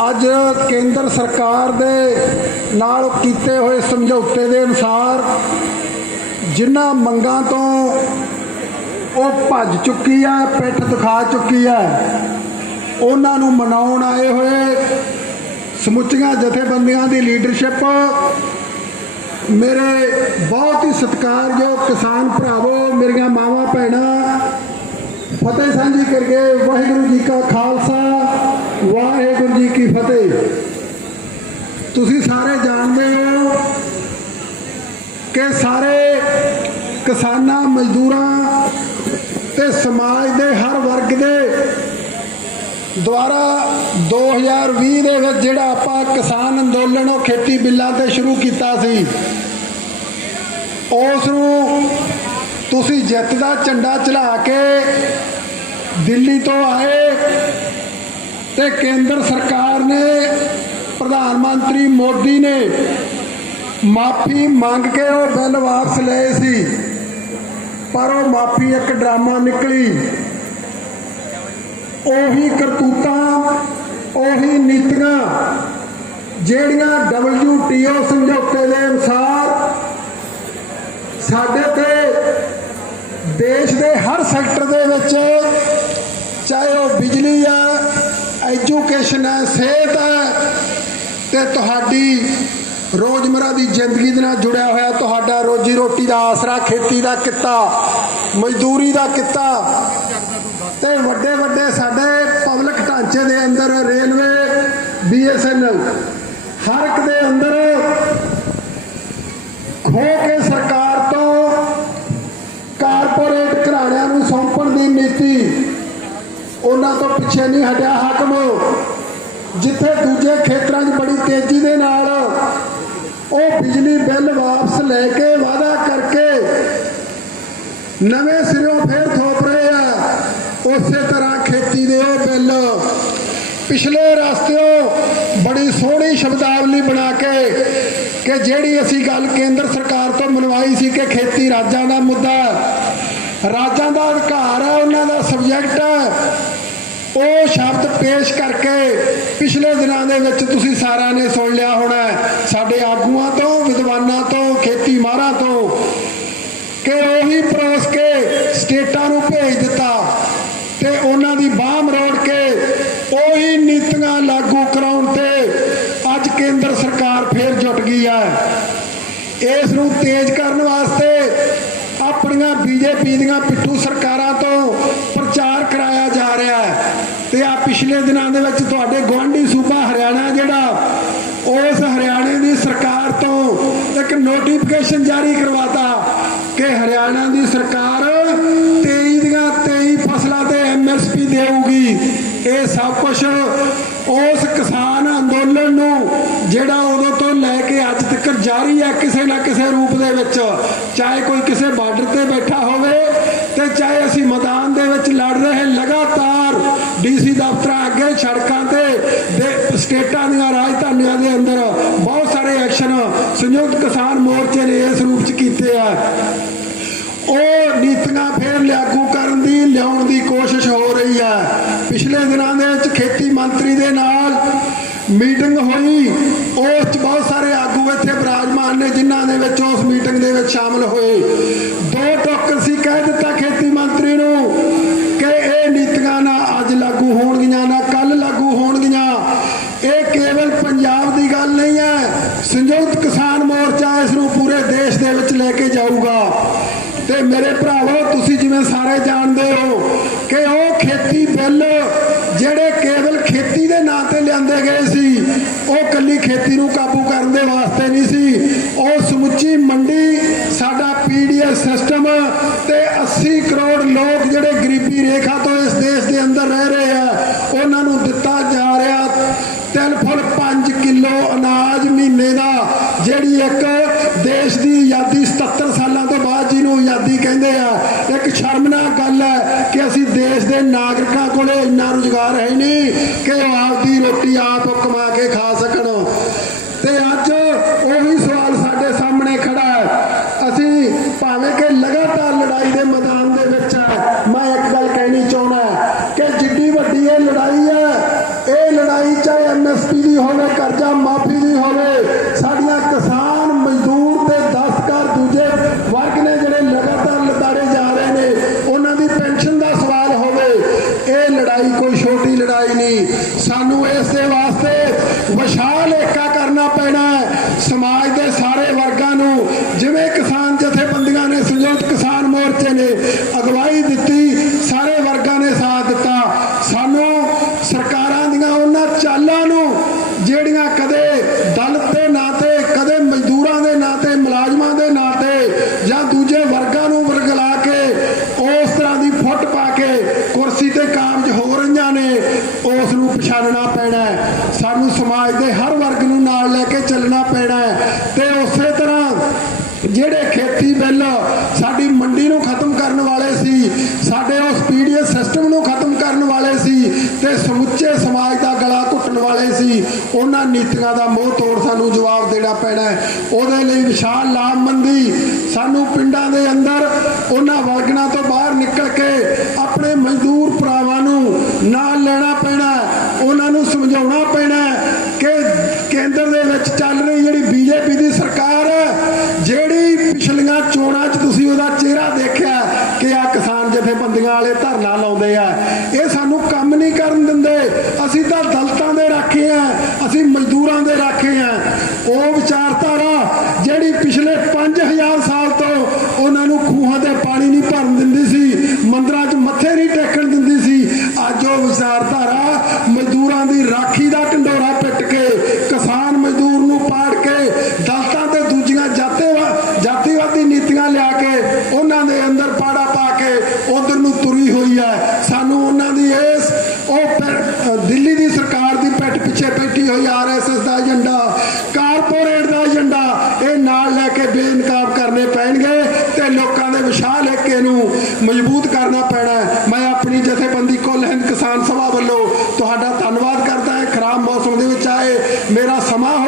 ਅੱਜ ਕੇਂਦਰ ਸਰਕਾਰ ਦੇ ਨਾਲ ਕੀਤੇ ਹੋਏ ਸਮਝੌਤੇ ਦੇ ਅਨੁਸਾਰ ਜਿਨ੍ਹਾਂ ਮੰਗਾਂ ਤੋਂ ਉਹ ਭੱਜ ਚੁੱਕੀ ਹੈ ਪਿੱਠ ਦਿਖਾ ਚੁੱਕੀ ਹੈ ਉਹਨਾਂ ਨੂੰ ਮਨਾਉਣ ਆਏ ਹੋਏ ਸਮੁੱਚੀਆਂ ਜਥੇਬੰਦੀਆਂ ਦੀ ਲੀਡਰਸ਼ਿਪ, ਮੇਰੇ ਬਹੁਤ ਹੀ ਸਤਿਕਾਰਯੋਗ ਕਿਸਾਨ ਭਰਾਵੋ, ਮੇਰੀਆਂ ਮਾਵਾਂ ਭੈਣਾਂ ਫਤਿਹ ਸਾਂਝੀ ਕਰਕੇ ਵਾਹਿਗੁਰੂ ਜੀ ਕਾ ਖਾਲਸਾ ਵਾਹਿਗੁਰੂ ਜੀ ਕੀ ਫਤਿਹ। ਤੁਸੀਂ ਸਾਰੇ ਜਾਣਦੇ ਹੋ ਕਿ ਸਾਰੇ ਕਿਸਾਨਾਂ, ਮਜ਼ਦੂਰਾਂ ਤੇ ਸਮਾਜ ਦੇ ਹਰ ਵਰਗ ਦੇ ਦੁਆਰਾ 2020 ਦੇ ਵਿੱਚ ਜਿਹੜਾ ਆਪਾਂ ਕਿਸਾਨ ਅੰਦੋਲਨ, ਉਹ ਖੇਤੀ ਬਿੱਲਾਂ ਤੇ ਸ਼ੁਰੂ ਕੀਤਾ ਸੀ ਉਸ ਨੂੰ ਤੁਸੀਂ ਜਿੱਤ ਦਾ ਝੰਡਾ ਚੜਾ ਕੇ ਦਿੱਲੀ ਤੋਂ ਆਏ। ਤੇ ਕੇਂਦਰ ਸਰਕਾਰ ਨੇ, ਪ੍ਰਧਾਨ ਮੰਤਰੀ ਮੋਦੀ ਨੇ ਮਾਫੀ ਮੰਗ ਕੇ ਉਹ ਬਿੱਲ ਵਾਪਸ ਲਏ ਸੀ, ਪਰ ਉਹ ਮਾਫੀ ਇੱਕ ਡਰਾਮਾ ਨਿਕਲੀ। ਉਹੀ ਕਰਤੂਤਾਂ, ਉਹੀ ਨੀਤੀਆਂ, ਜਿਹੜੀਆਂ WTO ਸਮਝੌਤੇ ਦੇ ਅਨੁਸਾਰ ਸਾਡੇ ਤੇ ਦੇਸ਼ ਦੇ ਹਰ ਸੈਕਟਰ ਦੇ ਵਿੱਚ, ਚਾਹੇ ਉਹ ਬਿਜਲੀ ਆ ਐਜੂਕੇਸ਼ਨ ਹੈ, ਸਿਹਤ ਹੈ ਤੇ ਤੁਹਾਡੀ ਰੋਜ਼ਮਰਾ ਦੀ ਜ਼ਿੰਦਗੀ ਦੇ ਨਾਲ ਜੁੜਿਆ ਹੋਇਆ ਤੁਹਾਡਾ ਰੋਜੀ ਰੋਟੀ ਦਾ ਆਸਰਾ, ਖੇਤੀ ਦਾ ਕਿੱਤਾ, ਮਜ਼ਦੂਰੀ ਦਾ ਕਿੱਤਾ ਤੇ ਵੱਡੇ ਵੱਡੇ ਸਾਡੇ ਪਬਲਿਕ ਢਾਂਚੇ ਦੇ ਅੰਦਰ ਰੇਲਵੇ ਬੀਐਸਐਨਐਲ ਹਰ ਇੱਕ ਦੇ ਅੰਦਰ ਖੋ ਕੇ ਸਰਕਾਰ ਤੋਂ ਕਾਰਪੋਰੇਟ ਘਰਾਣਿਆਂ ਨੂੰ ਸੌਂਪਣ ਦੀ ਨੀਤੀ ਉਹਨਾਂ ਤੋਂ ਪਿੱਛੇ ਨਹੀਂ ਹਟਿਆ ਹਾਕਮ। ਜਿੱਥੇ ਦੂਜੇ ਖੇਤਰਾਂ 'ਚ ਬੜੀ ਤੇਜ਼ੀ ਦੇ ਨਾਲ ਉਹ ਬਿਜਲੀ ਬਿੱਲ ਵਾਪਸ ਲੈ ਕੇ ਵਾਅਦਾ ਕਰਕੇ ਨਵੇਂ ਸਿਰੋਂ ਫੇਰ ਥੋਪ ਰਹੇ ਆ। ਉਸੇ ਤਰ੍ਹਾਂ ਖੇਤੀ ਦੇ ਉਹ ਬਿੱਲ ਪਿਛਲੇ ਰਸਤਿਓਂ ਬੜੀ ਸੋਹਣੀ ਸ਼ਬਦਾਵਲੀ ਬਣਾ ਕੇ ਕਿ ਜਿਹੜੀ ਅਸੀਂ ਗੱਲ ਕੇਂਦਰ ਸਰਕਾਰ ਤੋਂ ਮਨਵਾਈ ਸੀ ਕਿ ਖੇਤੀ ਰਾਜਾਂ ਦਾ ਮੁੱਦਾ, ਰਾਜਾਂ ਦਾ ਅਧਿਕਾਰ ਹੈ ਉਹਨਾਂ ਦਾ ਸਬਜੈਕਟ ਹੈ ਉਹ ਸ਼ਬਦ ਪੇਸ਼ ਕਰਕੇ ਪਿਛਲੇ ਦਿਨਾਂ ਦੇ ਵਿੱਚ ਤੁਸੀਂ ਸਾਰਿਆਂ ਨੇ ਸੁਣ ਲਿਆ ਹੋਣਾ ਸਾਡੇ ਆਗੂਆਂ ਤੋਂ, ਵਿਦਵਾਨਾਂ ਤੋਂ, ਖੇਤੀ ਮਾਹਰਾਂ ਤੋਂ ਕਿ ਉਹੀ ਪਰੋਸ ਕੇ ਸਟੇਟਾਂ ਨੂੰ ਭੇਜ ਦਿੱਤਾ ਤੇ ਉਹਨਾਂ ਦੀ ਬਾਹ ਮਰੋੜ ਕੇ ਉਹੀ ਨੀਤੀਆਂ ਲਾਗੂ ਕਰਾਉਣ ਤੇ ਅੱਜ ਕੇਂਦਰ ਸਰਕਾਰ ਫੇਰ ਜੁਟ ਗਈ ਹੈ। ਇਸ ਨੂੰ ਤੇਜ਼ ਕਰਨ ਵਾਸਤੇ ਆਪਣੀਆਂ ਬੀਜੇਪੀ ਦੀਆਂ ਪਿੱਠੂ ਸਰਕਾਰ ਪਿਛਲੇ ਦਿਨਾਂ ਦੇ ਵਿੱਚ ਤੁਹਾਡੇ ਗਵਾਂਢੀ ਸੂਬਾ ਹਰਿਆਣਾ ਜਿਹੜਾ ਉਸ ਹਰਿਆਣੇ ਦੀ ਸਰਕਾਰ ਤੋਂ ਇੱਕ ਨੋਟੀਫਿਕੇਸ਼ਨ ਜਾਰੀ ਕਰਵਾਤਾ ਕਿ ਹਰਿਆਣਾ ਦੀ ਸਰਕਾਰ 23 ਦੀਆਂ 23 ਫਸਲਾਂ ਤੇ ਐਮਐਸਪੀ ਦੇਊਗੀ। ਇਹ ਸਭ ਕੁਝ ਉਸ ਕਿਸਾਨ ਅੰਦੋਲਨ ਨੂੰ ਜਿਹੜਾ ਉਦੋਂ ਤੋਂ ਲੈ ਕੇ ਅੱਜ ਤੱਕ ਜਾਰੀ ਹੈ ਕਿਸੇ ਨਾ ਕਿਸੇ ਰੂਪ ਦੇ ਵਿੱਚ, ਚਾਹੇ ਕੋਈ ਕਿਸੇ ਬਾਰਡਰ ਤੇ ਬੈਠਾ ਹੋਵੇ ਤੇ ਚਾਹੇ ਅਸੀਂ ਮੈਦਾਨ ਦੇ ਵਿੱਚ ਲੜ ਰਹੇ ਲਗਾਤਾਰ ਡੀਸੀ ਦਫ਼ਤਰਾਂ ਅੱਗੇ ਸੜਕਾਂ ਤੇ ਦੇ ਸਟੇਟਾਂ ਦੀਆਂ ਰਾਜਧਾਨੀਆਂ ਦੇ ਅੰਦਰ ਬਹੁਤ ਸਾਰੇ ਐਕਸ਼ਨ ਸੰਯੁਕਤ ਕਿਸਾਨ ਮੋਰਚੇ ਨੇ ਇਸ ਰੂਪ ਚ ਕੀਤੇ ਆ। ਉਹ ਨੀਤੀਆਂ ਫੇਰ ਲਾਗੂ ਕਰਨ ਦੀ, ਲਿਆਉਣ ਦੀ ਕੋਸ਼ਿਸ਼ ਹੋ ਰਹੀ ਹੈ ਪਿਛਲੇ ਦਿਨਾਂ ਦੇ ਵਿੱਚ ਖੇਤੀ ਮੰਤਰੀ ਦੇ ਨਾਲ ਮੀਟਿੰਗ ਹੋਈ। ਉਸ ਚ ਬਹੁਤ ਸਾਰੇ ਆਗੂ ਇੱਥੇ ਬਿਰਾਜਮਾਨ ਨੇ ਜਿਨ੍ਹਾਂ ਦੇ ਵਿੱਚ ਉਸ ਮੀਟਿੰਗ ਦੇ ਵਿੱਚ ਸ਼ਾਮਲ ਹੋਏ। ਦੋ ਟੋਕਰ ਸੀ ਕਹਿ ਦਿੱਤਾ ਖੇਤੀ ਮੰਤਰੀ ਨੂੰ ਕਿ ਇਹ ਨੀਤੀਆਂ ਨਾ ਅੱਜ ਲਾਗੂ ਹੋਣਗੀਆਂ, ਨਾ ਕੱਲ ਲਾਗੂ ਹੋਣਗੀਆਂ। ਇਹ ਕੇਵਲ ਪੰਜਾਬ ਦੀ ਗੱਲ ਨਹੀਂ ਹੈ, ਸੰਯੁਕਤ ਕਿਸਾਨ ਮੋਰਚਾ ਇਸ ਨੂੰ ਪੂਰੇ ਦੇਸ਼ ਦੇ ਵਿੱਚ ਲੈ ਕੇ ਜਾਊਗਾ। ਤੇ ਮੇਰੇ ਭਰਾਵੋ, ਤੁਸੀਂ ਜਿਵੇਂ ਸਾਰੇ ਜਾਣਦੇ ਹੋ ਕਿ ਉਹ ਖੇਤੀ ਬਿੱਲ ਜਿਹੜੇ ਕੇਵਲ ਖੇਤੀ ਦੇ ਨਾਂ ਤੇ ਲਿਆਂਦੇ ਗਏ ਸੀ, ਉਹ ਕੱਲੀ ਖੇਤੀ ਨੂੰ ਕਾਬੂ ਕਰਨ ਦੇ ਵਾਸਤੇ ਨਹੀਂ ਸੀ। ਸਮੁੱਚੀ ਮੰਡੀ ਸਾਡਾ ਪੀਡੀਐਸ ਸਿਸਟਮ ਤੇ 80 ਕਰੋੜ ਲੋਕ ਜਿਹੜੇ ਗਰੀਬੀ ਰੇਖਾ ਤੋਂ ਇਸ ਦੇਸ਼ ਦੇ ਅੰਦਰ ਰਹਿ ਰਹੇ ਆ, ਉਹਨਾਂ ਨੂੰ ਦਿੱਤਾ ਜਾ ਰਿਹਾ ਤਿਲ ਫੁੱਲ 5 ਕਿਲੋ ਅਨਾਜ ਮਹੀਨੇ ਦਾ, ਜਿਹੜੀ ਇੱਕ ਦੇਸ਼ ਦੀ ਆਜ਼ਾਦੀ 77 ਸਾਲਾਂ ਤੋਂ ਬਾਅਦ ਜਿਹਨੂੰ ਆਜ਼ਾਦੀ ਕਹਿੰਦੇ ਆ। ਇੱਕ ਸ਼ਰਮਨਾਕ ਗੱਲ ਹੈ ਕਿ ਅਸੀਂ ਦੇਸ਼ ਦੇ ਨਾਗਰਿਕਾਂ ਕੋਲੇ ਇੰਨਾ ਰੁਜ਼ਗਾਰ ਹੈ ਨਹੀਂ ਕਿ ਉਹ ਆਪਦੀ ਰੋਟੀ ਆਪ ਕਮਾ ਕੇ ਖਾ ਸਕਣ ਤੇ ਅੱਜ ਉਹੀ ਸਵਾਲ ਸਾਡੇ ਸਾਹਮਣੇ ਖੜਾ ਹੈ ਅਸੀਂ ਭਾਵੇਂ ਕਿ ਲਗਾਤਾਰ ਲੜਾਈ ਦੇ ਮੈਦਾਨ ਦੇ ਵਿੱਚ ਹੈ ਮੈਂ ਇੱਕ ਗੱਲ ਕਹਿਣੀ ਚਾਹੁੰਦਾ ਕਿ ਜਿੱਡੀ ਵੱਡੀ ਇਹ ਲੜਾਈ ਹੈ ਇਹ ਲੜਾਈ ਚਾਹੇ ਐਮਐਸਪੀ ਕੋਈ ਲੜਾਈ ਨਹੀਂ ਸਾਨੂੰ ਇਸ ਦੇ ਵਾਸਤੇ ਵਿਸ਼ਾਲ ਏਕਾ ਕਰਨਾ ਪੈਣਾ ਹੈ ਸਮਾਜ ਦੇ ਸਾਰੇ ਵਰਗਾਂ ਨੂੰ ਜਿਵੇਂ ਕਿਸਾਨ ਜਥੇਬੰਦੀਆਂ ਨੇ ਸੰਯੁਕਤ ਕਿਸਾਨ ਮੋਰਚੇ ਨੇ ਅਗਵਾਈ ਦਿੱਤੀ ਸਾਰੇ ਵਰਗਾਂ ਨੇ ਸਾਥ ਦਿੱਤਾ ਸਾਨੂੰ ਸਰਕਾਰਾਂ ਦੀਆਂ ਉਹਨਾਂ ਚਾਲਾਂ ਨੂੰ ਜਿਹੜੀਆਂ ਕਦੇ ਦਲਿਤ ਦੇ ਨਾਂ ਤੇ ਕਦੇ ਮਜ਼ਦੂਰਾਂ ਦੇ ਨਾਂ ਤੇ ਮੁਲਾਜ਼ਮਾਂ ਦੇ ਨਾਂ ਤੇ ਜਾਂ ਦੂਜੇ ਵਰਗਾਂ ਨੂੰ ਵਰਗਲਾ ਕੇ ਉਸ ਤਰ੍ਹਾਂ ਦੀ ਫੁੱਟ ਪਾ ਕੇ ਕੁਰਸੀ ਤੇ ਕਾਮਜ ਹੋ ਰਹੀਆਂ ਨੇ ਉਸ ਨੂੰ ਪਛਾਣਨਾ ਪੈਣਾ ਹੈ ਸਾਨੂੰ ਸਮਾਜ ਦੇ ਹਰ ਵਰਗ ਨੂੰ ਨਾਲ ਲੈ ਕੇ ਚੱਲਣਾ ਪੈਣਾ ਹੈ। ਤੇ ਉਸੇ ਤਰ੍ਹਾਂ ਜਿਹੜੇ ਖੇਤੀ ਬਿੱਲ ਸਾਡੀ ਮੰਡੀ ਨੂੰ ਖਤਮ ਕਰਨ ਵਾਲੇ ਸੀ, ਸਾਡੇ ਉਸ ਪੀਡੀਐਸ ਸਿਸਟਮ ਨੂੰ ਖਤਮ ਕਰਨ ਵਾਲੇ ਸੀ ਤੇ ਸਮੁੱਚੇ ਸਮਾਜ ਦਾ ਗਲਾ ਘੁੱਟਣ ਵਾਲੇ ਸੀ, ਉਹਨਾਂ ਨੀਤੀਆਂ ਦਾ ਮੋਹ ਤੋੜ ਸਾਨੂੰ ਜਵਾਬ ਦੇਣਾ ਪੈਣਾ ਹੈ। ਉਹਦੇ ਲਈ ਵਿਸ਼ਾਲ ਲਾਮਬੰਦੀ ਸਾਨੂੰ ਪਿੰਡਾਂ ਦੇ ਅੰਦਰ ਉਹਨਾਂ ਵਰਗਣਾ ਤੋਂ ਬਾਹਰ ਨਿਕਲ ਕੇ ਆਪਣੇ ਮਜ਼ਦੂਰ ਭਰਾਵਾਂ ਨੂੰ ਨਾਲ ਲੈਣਾ ਪੈਣਾ ਹੈ। ਉਹਨਾਂ ਨੂੰ ਸਮਝਾਉਣਾ ਪੈਣਾ ਹੈ ਕਿ ਕੇਂਦਰ ਦੇ ਵਿੱਚ ਚੱਲ ਰਹੀ ਜਿਹੜੀ ਬੀਜੇਪੀ ਦੀ ਸਰਕਾਰ ਹੈ ਜਿਹੜੀ ਪਿਛਲੀਆਂ ਚੋਣਾਂ 'ਚ ਤੁਸੀਂ ਉਹਦਾ ਚਿਹਰਾ ਦੇਖਿਆ ਕਿ ਆ ਕਿਸਾਨ ਜਥੇਬੰਦੀਆਂ ਵਾਲੇ ਧਰਨਾ ਲਾਉਂਦੇ ਆ ਇਹ ਸਾਨੂੰ ਕੰਮ ਨਹੀਂ ਕਰਨ ਦਿੰਦੇ ਅਸੀਂ ਤਾਂ ਦੇ ਰਾਖੇ ਆ, ਅਸੀਂ ਮਜ਼ਦੂਰਾਂ ਦੇ ਰਾਖੇ ਆ। ਉਹ ਵਿਚਾਰਧਾਰਾ ਜਿਹੜੀ ਪਿਛਲੇ 5000 ਸਾਲ ਹੋਈ ਆਰਐਸਐਸ ਦਾ ਏਜੰਡਾ, ਕਾਰਪੋਰੇਟ ਦਾ ਏਜੰਡਾ, ਇਹ ਨਾਲ ਲੈ ਕੇ ਬੇਇਨਕਾਬ ਕਰਨੇ ਪੈਣਗੇ ਤੇ ਲੋਕਾਂ ਦੇ ਵਿਸ਼ਾਲ ਏਕੇ ਨੂੰ ਮਜ਼ਬੂਤ ਕਰਨਾ ਪੈਣਾ ਮੈਂ ਆਪਣੀ ਜਥੇਬੰਦੀ ਕੋਲ ਹਿੰਦ ਕਿਸਾਨ ਸਭਾ ਵੱਲੋਂ ਤੁਹਾਡਾ ਧੰਨਵਾਦ ਕਰਦਾ ਹਾਂ। ਖਰਾਬ ਮੌਸਮ ਦੇ ਵਿੱਚ ਆਏ, ਮੇਰਾ ਸਮਾਂ